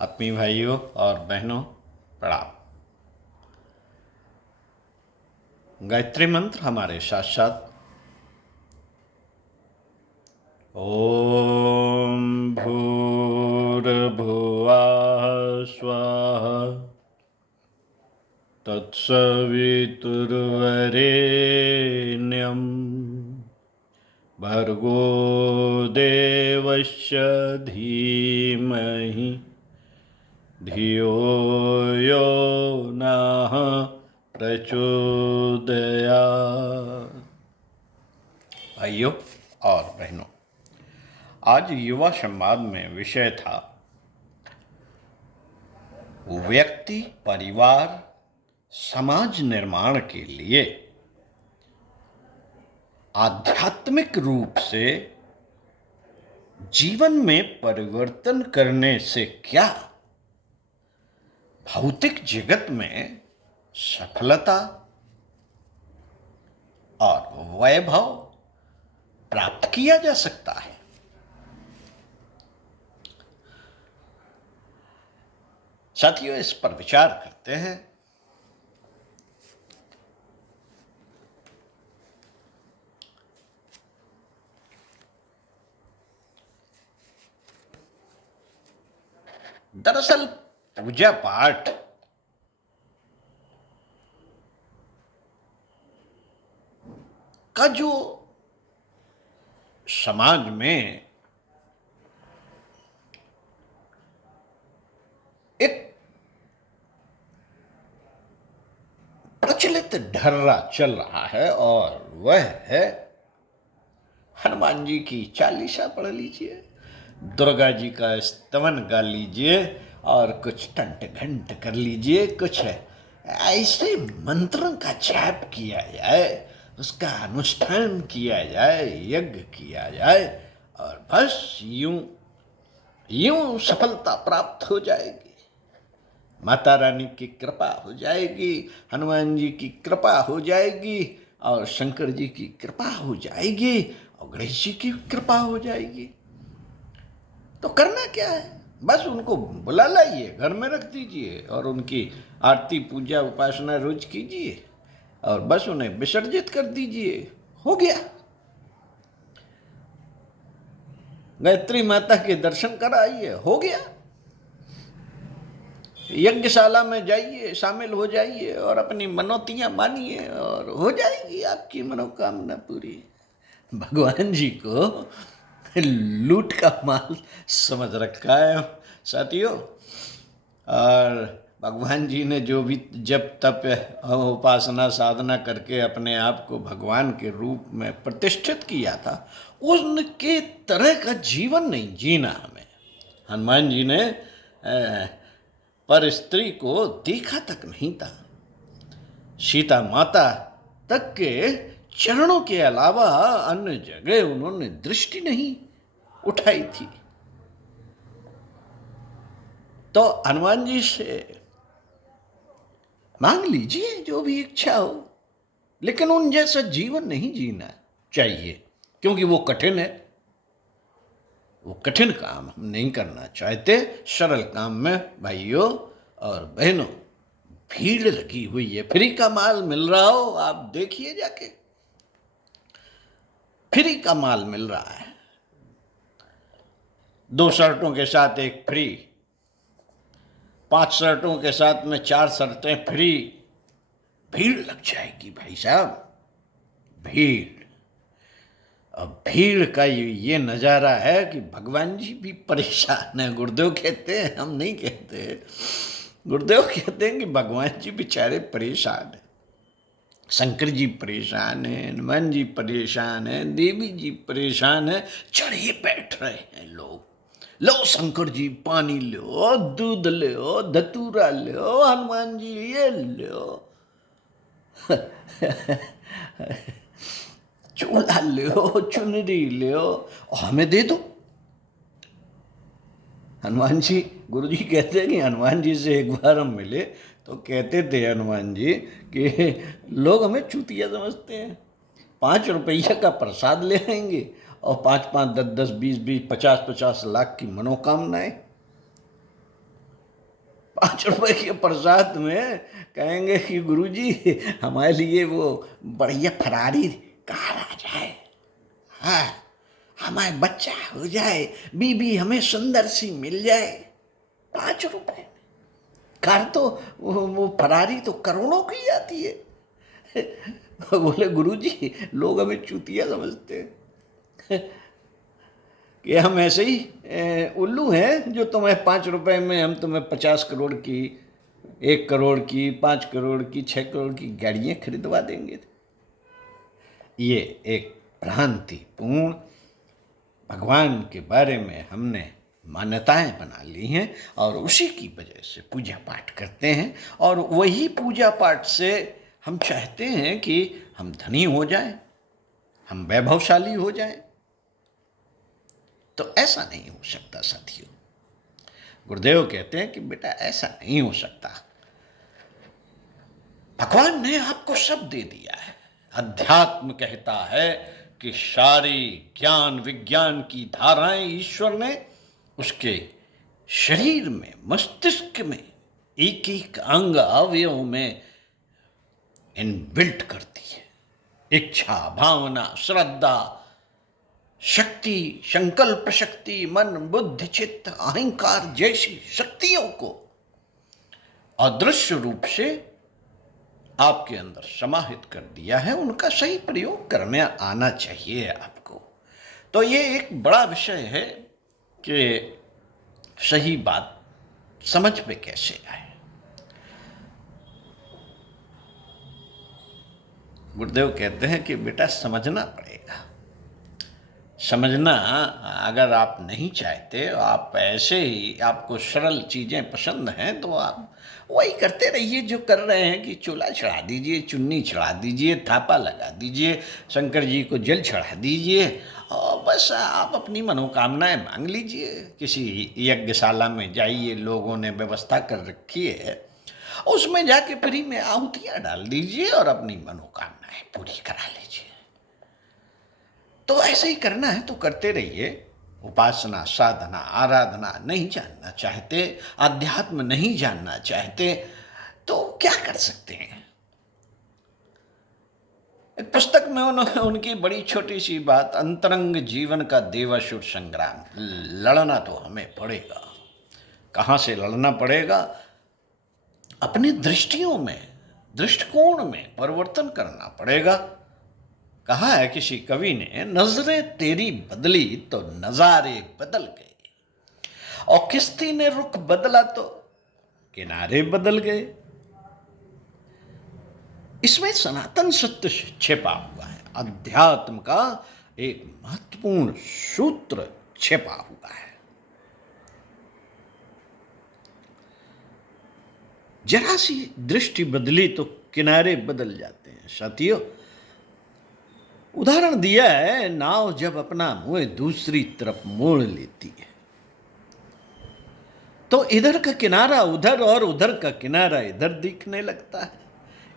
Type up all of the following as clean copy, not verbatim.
अपनी भाइयों और बहनों प्रणाम। गायत्री मंत्र हमारे साथ साथ ओम भूर्भुवः स्वः तत्सवितुर्वरेण्यं भर्गो देवस्य धीमहि धियो यो नः प्रचोदयात्। भाइयों और बहनों, आज युवा संवाद में विषय था व्यक्ति, परिवार, समाज निर्माण के लिए आध्यात्मिक रूप से जीवन में परिवर्तन करने से क्या भौतिक जगत में सफलता और वैभव प्राप्त किया जा सकता है। साथियों, इस पर विचार करते हैं। दरअसल पूजा पाठ का जो समाज में एक प्रचलित ढर्रा चल रहा है और वह है हनुमान जी की चालीसा पढ़ लीजिए, दुर्गा जी का स्तवन गा लीजिए और कुछ टंट घंट कर लीजिए, कुछ ऐसे मंत्रों का जाप किया जाए, उसका अनुष्ठान किया जाए, यज्ञ किया जाए और बस यूं सफलता प्राप्त हो जाएगी। माता रानी की कृपा हो जाएगी, हनुमान जी की कृपा हो जाएगी और शंकर जी की कृपा हो जाएगी और गणेश जी की कृपा हो जाएगी। तो करना क्या है? बस उनको बुला लाइए, घर में रख दीजिए और उनकी आरती पूजा उपासना रोज कीजिए और बस उन्हें विसर्जित कर दीजिए, हो गया। गायत्री माता के दर्शन कराइए, हो गया। यज्ञशाला में जाइए, शामिल हो जाइए और अपनी मनौतियां मानिए और हो जाएगी आपकी मनोकामना पूरी। भगवान जी को लूट का माल समझ रखा है साथियों, और भगवान जी ने जो भी जप तप उपासना साधना करके अपने आप को भगवान के रूप में प्रतिष्ठित किया था, उनके तरह का जीवन नहीं जीना हमें। हनुमान जी ने पर स्त्री को देखा तक नहीं था, सीता माता तक के चरणों के अलावा अन्य जगह उन्होंने दृष्टि नहीं उठाई थी। तो हनुमान जी से मांग लीजिए जो भी इच्छा हो, लेकिन उन जैसा जीवन नहीं जीना चाहिए, क्योंकि वो कठिन है। वो कठिन काम हम नहीं करना चाहते। सरल काम में भाइयों और बहनों भीड़ लगी हुई है। फ्री का माल मिल रहा हो, आप देखिए जाके, फ्री का माल मिल रहा है। 2 शर्टों के साथ एक फ्री, 5 शर्टों के साथ में 4 शर्टें फ्री। भीड़ लग जाएगी भाई साहब, भीड़। अब भीड़ का ये नज़ारा है कि भगवान जी भी परेशान है। गुरुदेव कहते हैं, हम नहीं कहते। गुरुदेव कहते हैं कि भगवान जी बेचारे परेशान हैं, शंकर जी परेशान हैं, हनुमान जी परेशान हैं, देवी जी परेशान हैं, चढ़े बैठ रहे हैं लोग। लो शंकर जी पानी लो, दूध लो, धतूरा लो, हनुमान जी ये लो, चोला लो, चुनरी लो और हमें दे दो। हनुमान जी, गुरु जी कहते हैं कि हनुमान जी से एक बार हम मिले तो कहते थे हनुमान जी कि लोग हमें चूतिया समझते हैं। 5 रुपये का प्रसाद ले आएंगे और 5-5, 10-10, 20-20, 50-50 लाख की मनोकामनाएं। 5 रुपए के प्रसाद में कहेंगे कि गुरुजी हमारे लिए वो बढ़िया फरारी कार आ जाए, हाँ हमारे बच्चा हो जाए, बीबी हमें सुंदर सी मिल जाए। 5 रुपए कार तो वो फरारी तो करोड़ों की आती है। बोले गुरुजी लोग हमें चूतिया समझते हैं कि हम ऐसे ही उल्लू हैं जो तुम्हें 5 रुपए में हम तुम्हें 50 करोड़ की, 1 करोड़ की, 5 करोड़ की, 6 करोड़ की गाड़ियाँ खरीदवा देंगे। ये एक भ्रांतिपूर्ण भगवान के बारे में हमने मान्यताएं बना ली हैं और उसी की वजह से पूजा पाठ करते हैं, और वही पूजा पाठ से हम चाहते हैं कि हम धनी हो जाएं, हम वैभवशाली हो जाएं। तो ऐसा नहीं हो सकता साथियों। गुरुदेव कहते हैं कि बेटा ऐसा नहीं हो सकता। भगवान ने आपको सब दे दिया है। अध्यात्म कहता है कि सारी ज्ञान विज्ञान की धाराएं ईश्वर ने उसके शरीर में, मस्तिष्क में, एक एक अंग अवयव में इनबिल्ट कर दी है। इच्छा, भावना, श्रद्धा, शक्ति, संकल्प शक्ति, मन, बुद्धि, चित्त, अहंकार जैसी शक्तियों को अदृश्य रूप से आपके अंदर समाहित कर दिया है। उनका सही प्रयोग करने आना चाहिए आपको। तो ये एक बड़ा विषय है कि सही बात समझ में कैसे आए। गुरुदेव कहते हैं कि बेटा समझना पड़ेगा। समझना अगर आप नहीं चाहते, आप ऐसे ही, आपको सरल चीज़ें पसंद हैं, तो आप वही करते रहिए जो कर रहे हैं कि चूल्हा चढ़ा दीजिए, चुन्नी चढ़ा दीजिए, थापा लगा दीजिए, शंकर जी को जल चढ़ा दीजिए और बस आप अपनी मनोकामनाएं मांग लीजिए। किसी यज्ञशाला में जाइए, लोगों ने व्यवस्था कर रखी है, उसमें जाके फ्री में आहुतियाँ डाल दीजिए और अपनी मनोकामनाएं पूरी करा लीजिए। तो ऐसे ही करना है तो करते रहिए। उपासना, साधना, आराधना नहीं जानना चाहते, अध्यात्म नहीं जानना चाहते, तो क्या कर सकते हैं। एक पुस्तक में उनकी बड़ी छोटी सी बात, अंतरंग जीवन का देवासुर संग्राम, लड़ना तो हमें पड़ेगा। कहाँ से लड़ना पड़ेगा? अपनी दृष्टियों में, दृष्टिकोण में परिवर्तन करना पड़ेगा। कहा है किसी कवि ने, नजरें तेरी बदली तो नजारे बदल गए, और किश्ती ने रुख बदला तो किनारे बदल गए। इसमें सनातन सत्य छिपा हुआ है। अध्यात्म का एक महत्वपूर्ण सूत्र छिपा हुआ है। जरा सी दृष्टि बदली तो किनारे बदल जाते हैं साथियों। उदाहरण दिया है, नाव जब अपना मुंह दूसरी तरफ मोड़ लेती है तो इधर का किनारा उधर और उधर का किनारा इधर दिखने लगता है।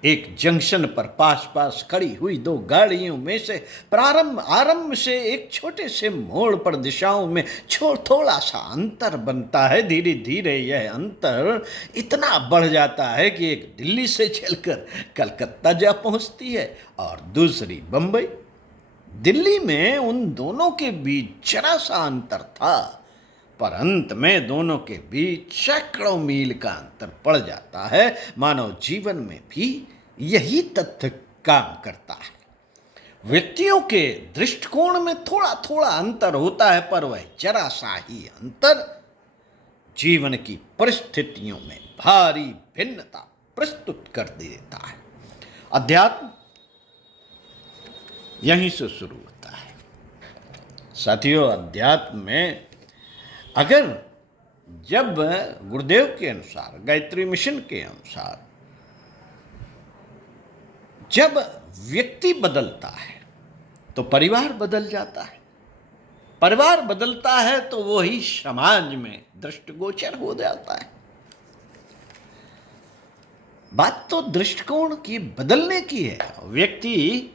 एक जंक्शन पर पास पास खड़ी हुई दो गाड़ियों में से आरंभ से एक छोटे से मोड़ पर दिशाओं में थोड़ा सा अंतर बनता है। धीरे धीरे यह अंतर इतना बढ़ जाता है कि एक दिल्ली से चलकर कलकत्ता जा पहुंचती है और दूसरी बंबई। दिल्ली में उन दोनों के बीच जरा सा अंतर था, पर अंत में दोनों के बीच सैकड़ों मील का अंतर पड़ जाता है। मानव जीवन में भी यही तथ्य काम करता है। व्यक्तियों के दृष्टिकोण में थोड़ा थोड़ा अंतर होता है, पर वह जरा सा ही अंतर जीवन की परिस्थितियों में भारी भिन्नता प्रस्तुत कर देता है। अध्यात्म यहीं से शुरू होता है साथियों। अध्यात्म में अगर जब गुरुदेव के अनुसार, गायत्री मिशन के अनुसार, जब व्यक्ति बदलता है तो परिवार बदल जाता है। परिवार बदलता है तो वो ही समाज में दृष्टिगोचर हो जाता है। बात तो दृष्टिकोण की बदलने की है। व्यक्ति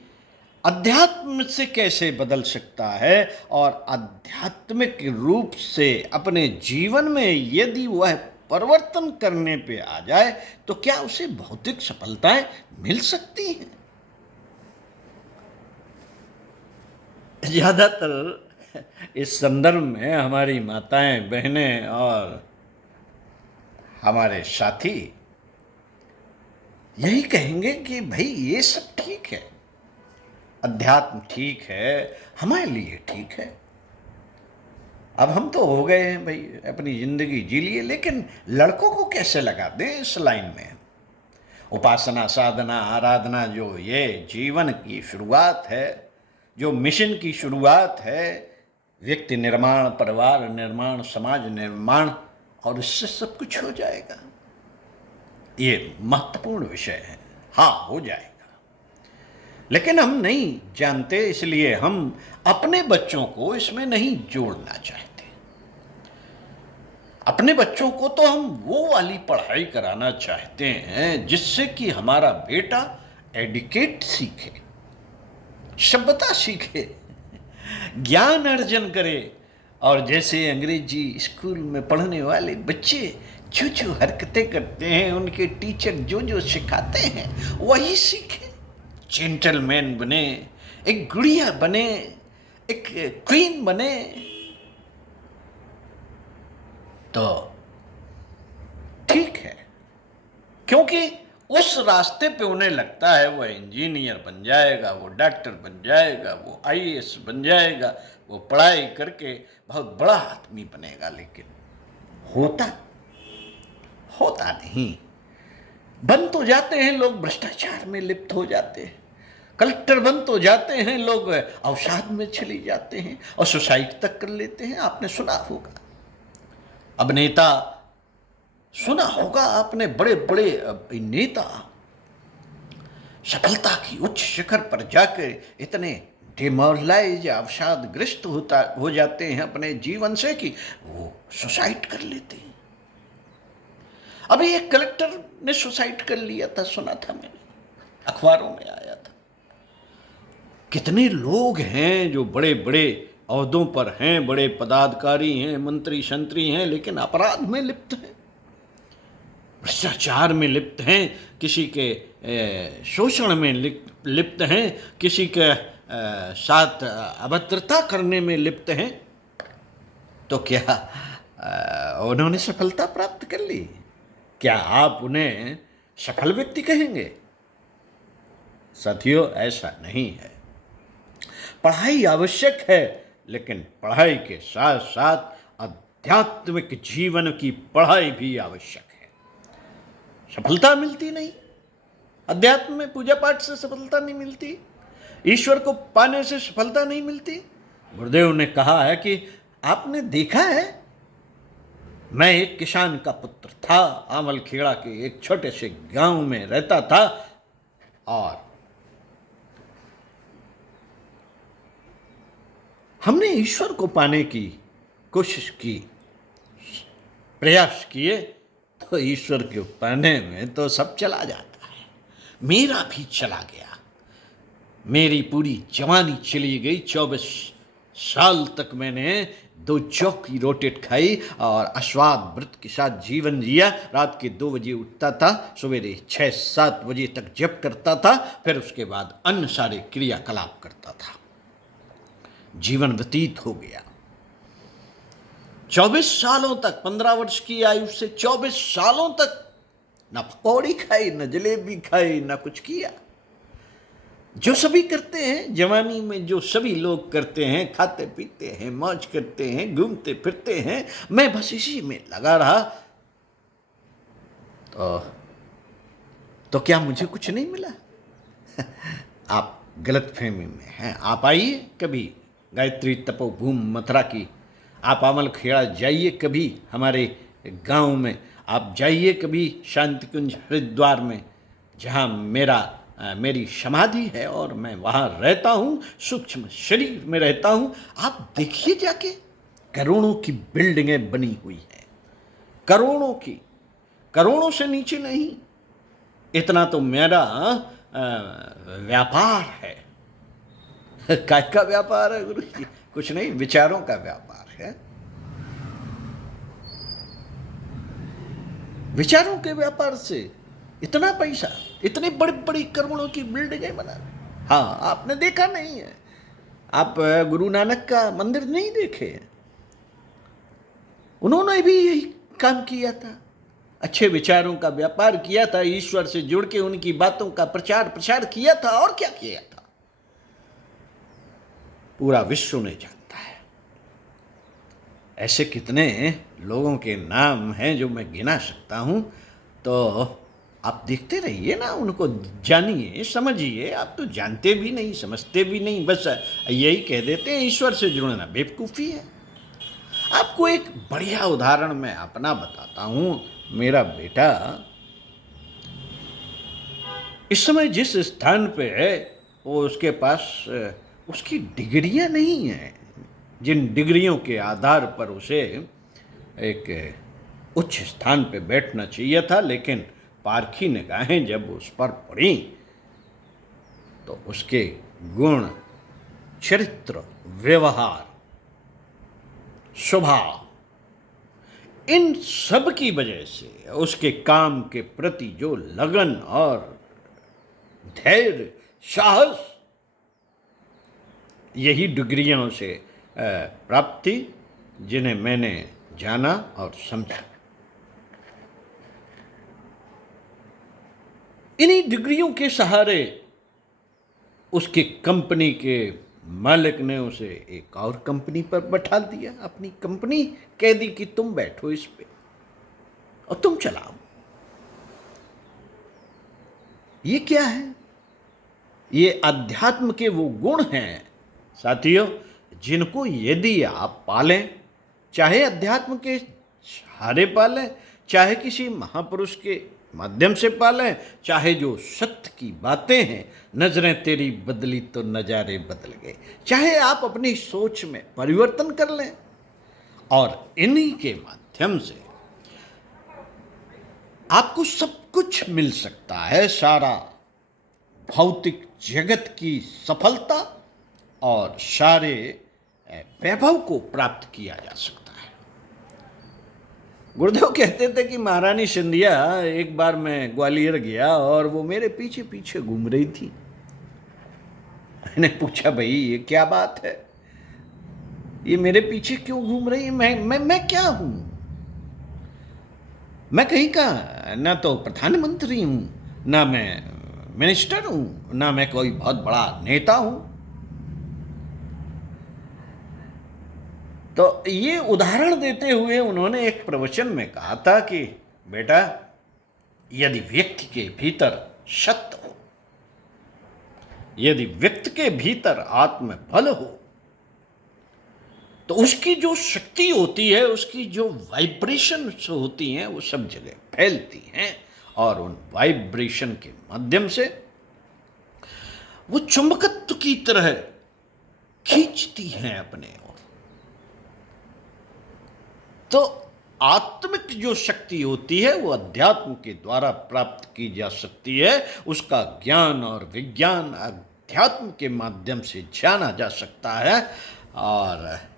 अध्यात्म से कैसे बदल सकता है और आध्यात्मिक रूप से अपने जीवन में यदि वह परिवर्तन करने पे आ जाए तो क्या उसे भौतिक सफलताएं मिल सकती हैं? ज्यादातर इस संदर्भ में हमारी माताएं, बहनें और हमारे साथी यही कहेंगे कि भाई ये सब ठीक है, अध्यात्म ठीक है, हमारे लिए ठीक है, अब हम तो हो गए हैं भाई, अपनी जिंदगी जी लिए, लेकिन लड़कों को कैसे लगा दें इस लाइन में? उपासना, साधना, आराधना, जो ये जीवन की शुरुआत है, जो मिशन की शुरुआत है, व्यक्ति निर्माण, परिवार निर्माण, समाज निर्माण, और इससे सब कुछ हो जाएगा। ये महत्वपूर्ण विषय है। हाँ, हो जाएगा, लेकिन हम नहीं जानते, इसलिए हम अपने बच्चों को इसमें नहीं जोड़ना चाहते। अपने बच्चों को तो हम वो वाली पढ़ाई कराना चाहते हैं जिससे कि हमारा बेटा एडिकेट सीखे, सभ्यता सीखे, ज्ञान अर्जन करे, और जैसे अंग्रेजी स्कूल में पढ़ने वाले बच्चे जो जो हरकतें करते हैं, उनके टीचर जो जो सिखाते हैं वही सीखे। जेंटलमैन बने, एक गुड़िया बने, एक क्वीन बने, तो ठीक है, क्योंकि उस रास्ते पे उन्हें लगता है वो इंजीनियर बन जाएगा, वो डॉक्टर बन जाएगा, वो आईएएस बन जाएगा, वो पढ़ाई करके बहुत बड़ा आदमी बनेगा। लेकिन होता नहीं। बन तो जाते हैं लोग, भ्रष्टाचार में लिप्त हो जाते हैं, कलेक्टर बन तो जाते हैं लोग, अवसाद में चले जाते हैं और सुसाइड तक कर लेते हैं। आपने सुना होगा, अभिनेता सुना होगा आपने, बड़े बड़े नेता सफलता की उच्च शिखर पर जाकर इतने डिमोरलाइज, अवसादग्रस्त हो जाते हैं अपने जीवन से कि वो सुसाइड कर लेते हैं। अभी एक कलेक्टर ने सुसाइड कर लिया था, सुना था मैंने, अखबारों में आया था। कितने लोग हैं जो बड़े बड़े ओहदों पर हैं, बड़े पदाधिकारी हैं, मंत्री शंत्री हैं, लेकिन अपराध में लिप्त हैं, भ्रष्टाचार में लिप्त हैं, किसी के शोषण में लिप्त हैं, किसी के साथ अभद्रता करने में लिप्त हैं। तो क्या उन्होंने सफलता प्राप्त कर ली? क्या आप उन्हें सफल व्यक्ति कहेंगे? साथियों, ऐसा नहीं है। पढ़ाई आवश्यक है, लेकिन पढ़ाई के साथ साथ आध्यात्मिक जीवन की पढ़ाई भी आवश्यक है। सफलता मिलती नहीं, अध्यात्म में पूजा पाठ से सफलता नहीं मिलती, ईश्वर को पाने से सफलता नहीं मिलती। गुरुदेव ने कहा है कि आपने देखा है, मैं एक किसान का पुत्र था, आमलखेड़ा के एक छोटे से गांव में रहता था, और हमने ईश्वर को पाने की कोशिश की, प्रयास किए, तो ईश्वर को पाने में तो सब चला जाता है। मेरा भी चला गया, मेरी पूरी जवानी चली गई। 24 साल तक मैंने 2 जौ की रोटी खाई और आस्वाद व्रत के साथ जीवन जिया। रात के 2 बजे उठता था, सवेरे 6-7 बजे तक जप करता था, फिर उसके बाद अन्य सारे क्रियाकलाप करता था। जीवन व्यतीत हो गया 24 सालों तक, 15 वर्ष की आयु से 24 सालों तक न पकौड़ी खाई, न जलेबी खाई, न कुछ किया। जो सभी करते हैं जवानी में, जो सभी लोग करते हैं, खाते पीते हैं, मौज करते हैं, घूमते फिरते हैं, मैं बस इसी में लगा रहा। तो क्या मुझे कुछ नहीं मिला? आप गलतफहमी में हैं। आप आइए कभी गायत्री तपोभूमि मथुरा की, आप आमलखेड़ा जाइए कभी, हमारे गांव में आप जाइए कभी, शांति कुंज हरिद्वार में, जहां मेरी समाधि है और मैं वहां रहता हूं, सूक्ष्म शरीर में रहता हूं। आप देखिए जाके, करोड़ों की बिल्डिंगें बनी हुई हैं, करोड़ों की, करोड़ों से नीचे नहीं। इतना तो मेरा व्यापार है। काय का व्यापार है गुरु जी? कुछ नहीं, विचारों का व्यापार है। विचारों के व्यापार से इतना पैसा, इतनी बड़ी बड़ी करोड़ों की बिल्डिंगें बना। हाँ, आपने देखा नहीं है, आप गुरु नानक का मंदिर नहीं देखे, उन्होंने भी यही काम किया था, अच्छे विचारों का व्यापार किया था, ईश्वर से जुड़ के उनकी बातों का प्रचार प्रसार किया था, और क्या किया था, पूरा विश्व ने जानता है। ऐसे कितने लोगों के नाम हैं जो मैं गिना सकता हूं, तो आप देखते रहिए ना, उनको जानिए, समझिए। आप तो जानते भी नहीं, समझते भी नहीं, बस यही कह देते हैं ईश्वर से जुड़ना बेवकूफ़ी है। आपको एक बढ़िया उदाहरण मैं अपना बताता हूं। मेरा बेटा इस समय जिस स्थान पे है, वो उसके पास उसकी डिग्रियां नहीं हैं, जिन डिग्रियों के आधार पर उसे एक उच्च स्थान पे बैठना चाहिए था, लेकिन पारखी निगाहें जब उस पर पड़ी तो उसके गुण, चरित्र, व्यवहार, स्वभाव, इन सब की वजह से उसके काम के प्रति जो लगन और धैर्य, साहस, यही डिग्रियों से प्राप्त थी जिन्हें मैंने जाना और समझा। इन्हीं डिग्रियों के सहारे उसकी कंपनी के मालिक ने उसे एक और कंपनी पर बैठा दिया, अपनी कंपनी कह दी कि तुम बैठो इस पे और तुम चलाओ। ये क्या है? ये अध्यात्म के वो गुण हैं साथियों, जिनको यदि आप पालें, चाहे अध्यात्म के सहारे पालें, चाहे किसी महापुरुष के माध्यम से पालें, चाहे जो सत्य की बातें हैं, नजरें तेरी बदली तो नजारे बदल गए, चाहे आप अपनी सोच में परिवर्तन कर लें, और इन्हीं के माध्यम से आपको सब कुछ मिल सकता है। सारा भौतिक जगत की सफलता और सारे वैभव को प्राप्त किया जा सकता है। गुरुदेव कहते थे कि महारानी सिंधिया, एक बार मैं ग्वालियर गया और वो मेरे पीछे पीछे घूम रही थी। मैंने पूछा, भाई ये क्या बात है, ये मेरे पीछे क्यों घूम रही है? मैं क्या हूं? मैं कहीं का ना तो प्रधानमंत्री हूं, ना मैं मिनिस्टर हूं, ना मैं कोई बहुत बड़ा नेता हूं। तो ये उदाहरण देते हुए उन्होंने एक प्रवचन में कहा था कि बेटा, यदि व्यक्ति के भीतर सत्य हो, यदि व्यक्ति के भीतर आत्म बल हो, तो उसकी जो शक्ति होती है, उसकी जो वाइब्रेशन होती हैं, वो सब जगह फैलती हैं, और उन वाइब्रेशन के माध्यम से वो चुंबकत्व की तरह खींचती हैं अपने ओर। तो आत्मिक जो शक्ति होती है वो अध्यात्म के द्वारा प्राप्त की जा सकती है, उसका ज्ञान और विज्ञान अध्यात्म के माध्यम से जाना जा सकता है, और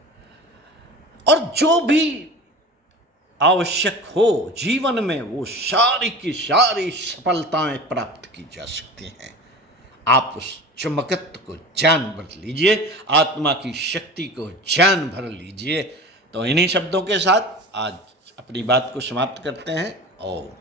जो भी आवश्यक हो जीवन में, वो सारी की सारी सफलताएं प्राप्त की जा सकती हैं। आप उस चुंबकत्व को जान भर लीजिए, आत्मा की शक्ति को जान भर लीजिए। तो इन्हीं शब्दों के साथ आज अपनी बात को समाप्त करते हैं। और